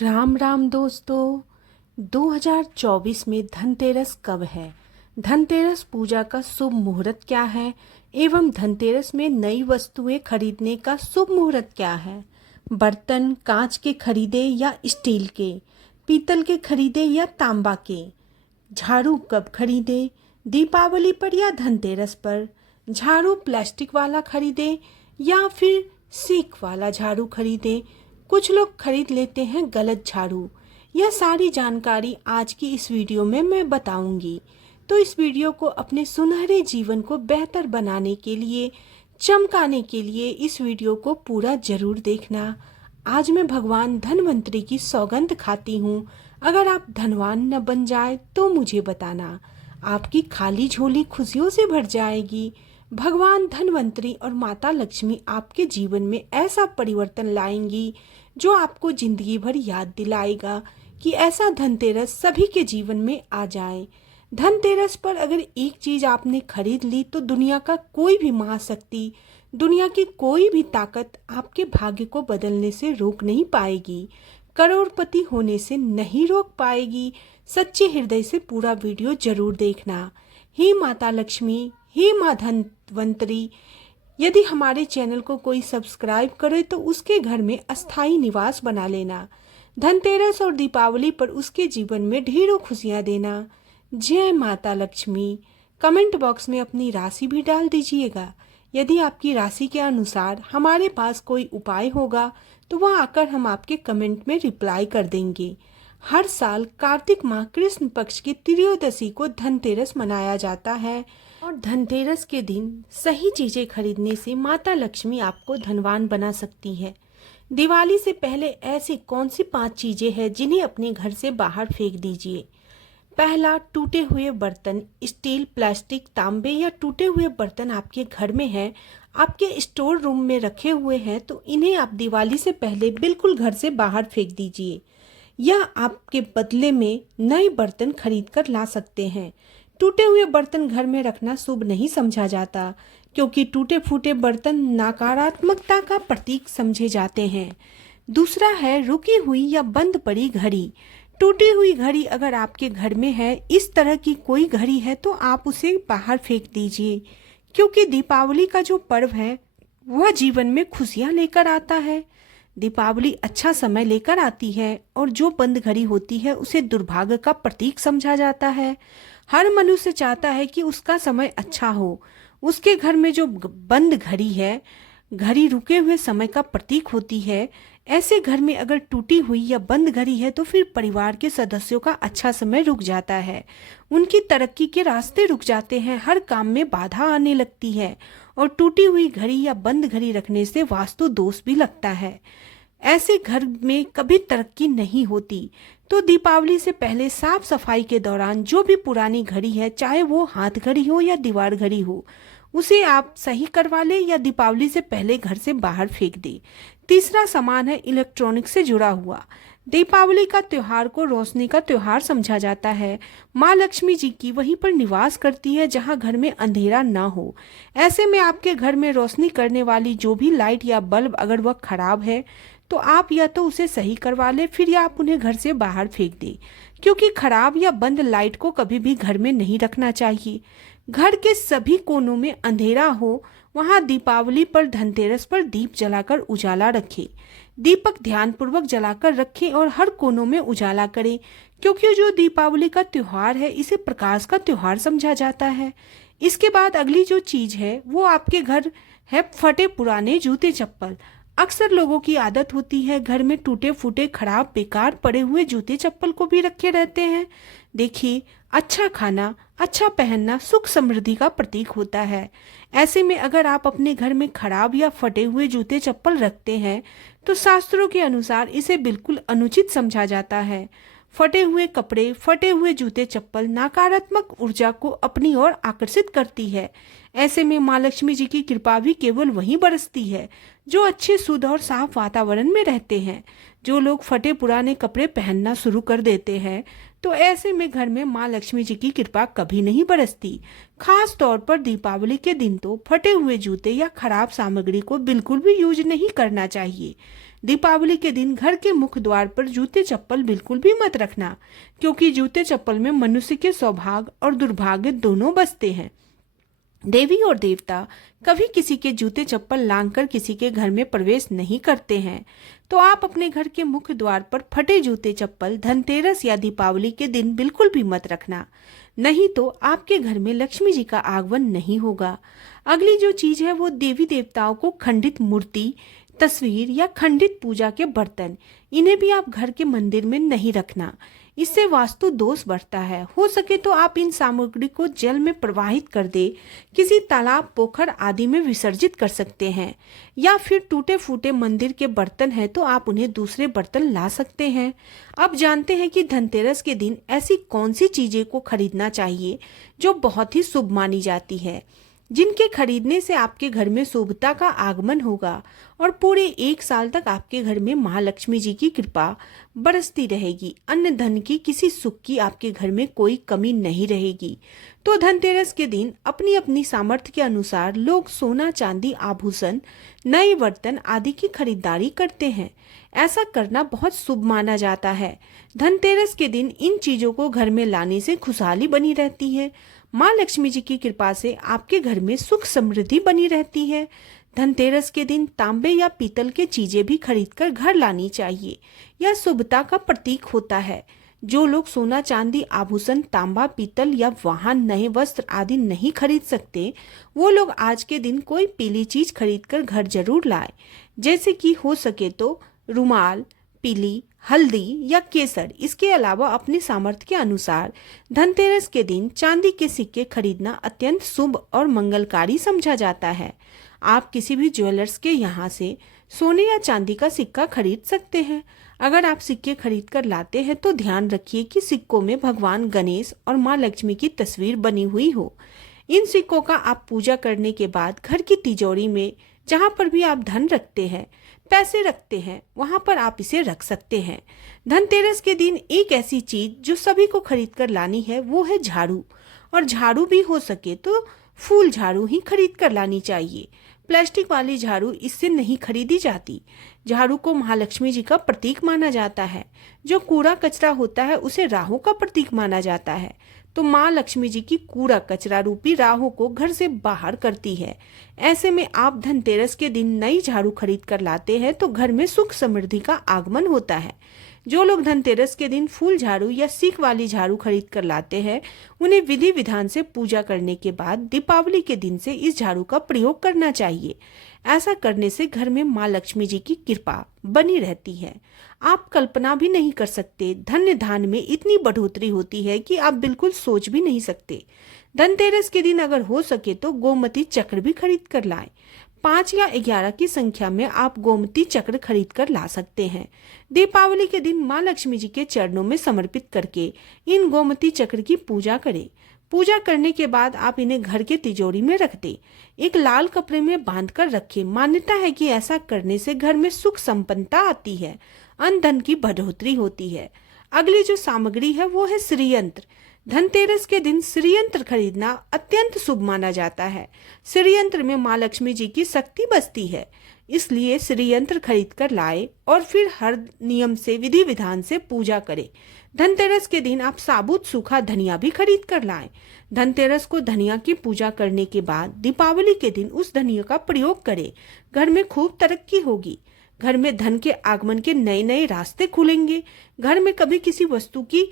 राम राम दोस्तों। 2024 में धनतेरस कब है? धनतेरस पूजा का शुभ मुहूर्त क्या है एवं धनतेरस में नई वस्तुएं खरीदने का शुभ मुहूर्त क्या है? बर्तन कांच के खरीदे या स्टील के, पीतल के खरीदे या तांबा के? झाड़ू कब खरीदे, दीपावली पर या धनतेरस पर? झाड़ू प्लास्टिक वाला खरीदे या फिर सीक वाला झाड़ू खरीदे? कुछ लोग खरीद लेते हैं गलत झाड़ू। यह सारी जानकारी आज की इस वीडियो में मैं बताऊंगी। तो इस वीडियो को अपने सुनहरे जीवन को बेहतर बनाने के लिए, चमकाने के लिए इस वीडियो को पूरा जरूर देखना। आज मैं भगवान धनवंतरी की सौगंध खाती हूँ, अगर आप धनवान न बन जाए तो मुझे बताना। आपकी खाली झोली खुशियों से भर जाएगी। भगवान धनवंतरी और माता लक्ष्मी आपके जीवन में ऐसा परिवर्तन लाएंगी जो आपको जिंदगी भर याद दिलाएगा कि ऐसा धनतेरस सभी के जीवन में आ जाए। धनतेरस पर अगर एक चीज आपने खरीद ली तो दुनिया का कोई भी महाशक्ति, दुनिया की कोई भी ताकत आपके भाग्य को बदलने से रोक नहीं पाएगी, करोड़पति होने से नहीं रोक पाएगी। सच्चे हृदय से पूरा वीडियो जरूर देखना। हे माता लक्ष्मी, हे माँ धनवंतरी, यदि हमारे चैनल को कोई सब्सक्राइब करे तो उसके घर में अस्थायी निवास बना लेना। धनतेरस और दीपावली पर उसके जीवन में ढेरों खुशियां देना। जय माता लक्ष्मी। कमेंट बॉक्स में अपनी राशि भी डाल दीजिएगा। यदि आपकी राशि के अनुसार हमारे पास कोई उपाय होगा तो वह आकर हम आपके कमेंट में रिप्लाई कर देंगे। हर साल कार्तिक माह कृष्ण पक्ष की त्रयोदशी को धनतेरस मनाया जाता है और धनतेरस के दिन सही चीजें खरीदने से माता लक्ष्मी आपको धनवान बना सकती है। दिवाली से पहले ऐसी कौन सी 5 चीजें हैं जिन्हें अपने घर से बाहर फेंक दीजिए? पहला, टूटे हुए बर्तन। स्टील, प्लास्टिक, तांबे या टूटे हुए बर्तन आपके घर में हैं, आपके स्टोर रूम में रखे हुए हैं, तो इन्हें आप दिवाली से पहले बिल्कुल घर से बाहर फेंक दीजिए या आपके बदले में नए बर्तन खरीद कर ला सकते हैं। टूटे हुए बर्तन घर में रखना शुभ नहीं समझा जाता, क्योंकि टूटे फूटे बर्तन नकारात्मकता का प्रतीक समझे जाते हैं। दूसरा है रुकी हुई या बंद पड़ी घड़ी। टूटी हुई घड़ी अगर आपके घर में है, इस तरह की कोई घड़ी है, तो आप उसे बाहर फेंक दीजिए, क्योंकि दीपावली का जो पर्व है वह जीवन में खुशियां लेकर आता है। दीपावली अच्छा समय लेकर आती है और जो बंद घड़ी होती है उसे दुर्भाग्य का प्रतीक समझा जाता है। हर मनुष्य चाहता है कि उसका समय अच्छा हो। उसके घर में जो बंद घड़ी है, घड़ी रुके हुए समय का प्रतीक होती है। ऐसे घर में अगर टूटी हुई या बंद घड़ी है तो फिर परिवार के सदस्यों का अच्छा समय रुक जाता है, उनकी तरक्की के रास्ते रुक जाते हैं, हर काम में बाधा आने लगती है और टूटी हुई घड़ी या बंद घड़ी रखने से वास्तु दोष भी लगता है। ऐसे घर में कभी तरक्की नहीं होती। तो दीपावली से पहले साफ सफाई के दौरान जो भी पुरानी घड़ी है, चाहे वो हाथ घड़ी हो या दीवार घड़ी हो, उसे आप सही करवा ले या दीपावली से पहले घर से बाहर फेंक दे। तीसरा सामान है इलेक्ट्रॉनिक से जुड़ा हुआ। दीपावली का त्योहार को रोशनी का त्योहार समझा जाता है। माँ लक्ष्मी जी की वहीं पर निवास करती है जहाँ घर में अंधेरा ना हो। ऐसे में आपके घर में रोशनी करने वाली जो भी लाइट या बल्ब अगर वह खराब है तो आप या तो उसे सही करवा ले, फिर या आप उन्हें घर से बाहर फेंक दें, क्योंकि खराब या बंद लाइट को कभी भी घर में नहीं रखना चाहिए। घर के सभी कोनों में अंधेरा हो, वहां दीपावली पर, धनतेरस पर दीप जलाकर उजाला रखें। दीपक ध्यानपूर्वक जलाकर रखें और हर कोनों में उजाला करें, क्योंकि जो दीपावली का त्योहार है इसे प्रकाश का त्योहार समझा जाता है। इसके बाद अगली जो चीज है वो आपके घर है फटे पुराने जूते चप्पल। अक्सर लोगों की आदत होती है घर में टूटे फूटे खराब बेकार पड़े हुए जूते चप्पल को भी रखे रहते हैं। देखिए, अच्छा खाना, अच्छा पहनना सुख समृद्धि का प्रतीक होता है। ऐसे में अगर आप अपने घर में खराब या फटे हुए जूते चप्पल रखते हैं तो शास्त्रों के अनुसार इसे बिल्कुल अनुचित समझा जाता है। फटे हुए कपड़े, फटे हुए जूते चप्पल नकारात्मक ऊर्जा को अपनी ओर आकर्षित करती है। ऐसे में माँ लक्ष्मी जी की कृपा भी केवल वहीं बरसती है जो अच्छे शुद्ध और साफ वातावरण में रहते हैं। जो लोग फटे पुराने कपड़े पहनना शुरू कर देते हैं तो ऐसे में घर में माँ लक्ष्मी जी की कृपा कभी नहीं बरसती। खास तौर पर दीपावली के दिन तो फटे हुए जूते या खराब सामग्री को बिल्कुल भी यूज नहीं करना चाहिए। दीपावली के दिन घर के मुख्य द्वार पर जूते चप्पल बिल्कुल भी मत रखना, क्योंकि जूते चप्पल में मनुष्य के सौभाग्य और दुर्भाग्य दोनों बसते हैं। देवी और देवता कभी किसी के जूते चप्पल लांघकर किसी के घर में प्रवेश नहीं करते हैं। तो आप अपने घर के मुख्य द्वार पर फटे जूते चप्पल धनतेरस या दीपावली के दिन बिल्कुल भी मत रखना, नहीं तो आपके घर में लक्ष्मी जी का आगमन नहीं होगा। अगली जो चीज है वो देवी देवताओं को खंडित मूर्ति, तस्वीर या खंडित पूजा के बर्तन, इन्हें भी आप घर के मंदिर में नहीं रखना। इससे वास्तु दोष बढ़ता है। हो सके तो आप इन सामग्री को जल में प्रवाहित कर दे, किसी तालाब, पोखर आदि में विसर्जित कर सकते हैं। या फिर टूटे फूटे मंदिर के बर्तन हैं तो आप उन्हें दूसरे बर्तन ला सकते हैं। अब जानते हैं कि धनतेरस के दिन ऐसी कौन सी चीजें को खरीदना चाहिए जो बहुत ही शुभ मानी जाती है, जिनके खरीदने से आपके घर में शुभता का आगमन होगा और पूरे 1 साल तक आपके घर में महालक्ष्मी जी की कृपा बरसती रहेगी। अन्न धन की, किसी सुख की आपके घर में कोई कमी नहीं रहेगी। तो धनतेरस के दिन अपनी अपनी सामर्थ्य के अनुसार लोग सोना, चांदी, आभूषण, नए बर्तन आदि की खरीदारी करते हैं। ऐसा करना बहुत शुभ माना जाता है। धनतेरस के दिन इन चीजों को घर में लाने से खुशहाली बनी रहती है। माँ लक्ष्मी जी की कृपा से आपके घर में सुख समृद्धि बनी रहती है। धनतेरस के दिन तांबे या पीतल के चीजें भी खरीदकर घर लानी चाहिए। यह शुभता का प्रतीक होता है। जो लोग सोना, चांदी, आभूषण, तांबा, पीतल या वाहन, नए वस्त्र आदि नहीं खरीद सकते, वो लोग आज के दिन कोई पीली चीज खरीदकर घर जरूर लाए, जैसे कि हो सके तो रुमाल, पीली, हल्दी या केसर। इसके अलावा अपने सामर्थ्य के अनुसार धनतेरस के दिन चांदी के सिक्के खरीदना अत्यंत शुभ और मंगलकारी समझा जाता है। आप किसी भी ज्वेलर्स के यहाँ से सोने या चांदी का सिक्का खरीद सकते हैं। अगर आप सिक्के खरीद कर लाते हैं तो ध्यान रखिए कि सिक्कों में भगवान गणेश और माँ लक्ष्मी की तस्वीर बनी हुई हो। इन सिक्कों का आप पूजा करने के बाद घर की तिजोरी में, जहाँ पर भी आप धन रखते हैं, पैसे रखते हैं, वहां पर आप इसे रख सकते हैं। धनतेरस के दिन एक ऐसी चीज जो सभी को खरीद कर लानी है वो है झाड़ू। और झाड़ू भी हो सके तो फूल झाड़ू ही खरीद कर लानी चाहिए। प्लास्टिक वाली झाड़ू इससे नहीं खरीदी जाती। झाड़ू को महालक्ष्मी जी का प्रतीक माना जाता है। जो कूड़ा कचरा होता है उसे राहु का प्रतीक माना जाता है। तो माँ लक्ष्मी जी की कूड़ा कचरा रूपी राहु को घर से बाहर करती है। ऐसे में आप धनतेरस के दिन नई झाड़ू खरीद कर लाते हैं तो घर में सुख समृद्धि का आगमन होता है। जो लोग धनतेरस के दिन फूल झाड़ू या सीख वाली झाड़ू खरीद कर लाते हैं, उन्हें विधि विधान से पूजा करने के बाद दीपावली के दिन से इस झाड़ू का प्रयोग करना चाहिए। ऐसा करने से घर में माँ लक्ष्मी जी की कृपा बनी रहती है। आप कल्पना भी नहीं कर सकते, धन्य धान्य में इतनी बढ़ोतरी होती है कि आप बिल्कुल सोच भी नहीं सकते। धनतेरस के दिन अगर हो सके तो गोमती चक्र भी खरीद कर लाएं। 5 या 11 की संख्या में आप गोमती चक्र खरीद कर ला सकते हैं। दीपावली के दिन माँ लक्ष्मी जी के चरणों में समर्पित करके इन गोमती चक्र की पूजा करें। पूजा करने के बाद आप इन्हें घर के तिजोरी में रख दें। एक लाल कपड़े में बांध कर रखें। मान्यता है कि ऐसा करने से घर में सुख संपन्नता आती है, अन्न धन की बढ़ोतरी होती है। अगली जो सामग्री है वो है श्रीयंत्र। धनतेरस के दिन श्रीयंत्र खरीदना अत्यंत शुभ माना जाता है। श्रीयंत्र में माँ लक्ष्मी जी की शक्ति बसती है, इसलिए श्रीयंत्र खरीद कर लाए और फिर हर नियम से, विधि विधान से पूजा करें। धनतेरस के दिन आप साबुत सूखा धनिया भी खरीद कर लाएं। धनतेरस को धनिया की पूजा करने के बाद दीपावली के दिन उस धनिया का प्रयोग करें। घर में खूब तरक्की होगी। घर में धन के आगमन के नए नए रास्ते खुलेंगे। घर में कभी किसी वस्तु की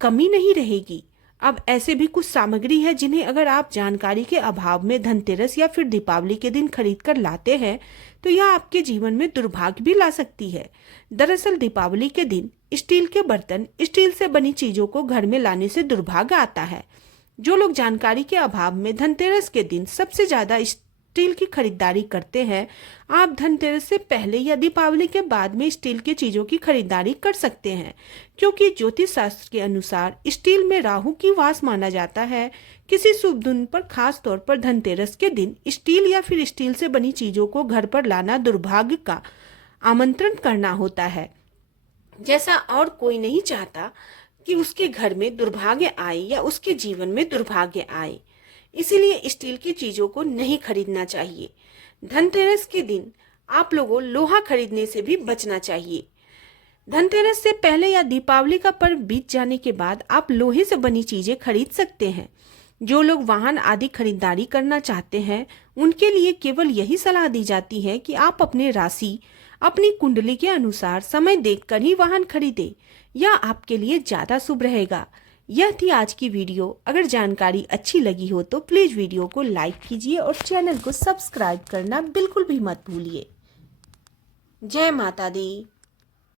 कमी नहीं रहेगी। अब ऐसे भी कुछ सामग्री है जिन्हें अगर आप जानकारी के अभाव में धनतेरस या फिर दीपावली के दिन खरीद कर लाते हैं तो यह आपके जीवन में दुर्भाग्य भी ला सकती है। दरअसल दीपावली के दिन स्टील के बर्तन, स्टील से बनी चीजों को घर में लाने से दुर्भाग्य आता है। जो लोग जानकारी के अभाव में धनतेरस के दिन सबसे ज्यादा स्टील की खरीदारी करते हैं, आप धनतेरस से पहले या दीपावली के बाद में स्टील की चीजों की खरीदारी कर सकते हैं, क्योंकि ज्योतिष शास्त्र के अनुसार स्टील में राहु की वास माना जाता है। किसी शुभ दिन पर, खास तौर पर धनतेरस के दिन, स्टील या फिर स्टील से बनी चीजों को घर पर लाना दुर्भाग्य का आमंत्रण करना होता है। जैसा और कोई नहीं चाहता कि उसके घर में दुर्भाग्य आए या उसके जीवन में दुर्भाग्य आए, इसीलिए स्टील की चीजों को नहीं खरीदना चाहिए। धनतेरस के दिन आप लोगों लोहा खरीदने से भी बचना चाहिए। धनतेरस से पहले या दीपावली का पर्व बीत जाने के बाद आप लोहे से बनी चीजें खरीद सकते हैं। जो लोग वाहन आदि खरीदारी करना चाहते हैं उनके लिए केवल यही सलाह दी जाती है कि आप अपने राशि अपनी कुंडली के अनुसार समय देखकर ही वाहन खरीदें। यह आपके लिए ज्यादा शुभ रहेगा। यह थी आज की वीडियो। अगर जानकारी अच्छी लगी हो तो प्लीज वीडियो को लाइक कीजिए और चैनल को सब्सक्राइब करना बिल्कुल भी मत भूलिए। जय माता दी।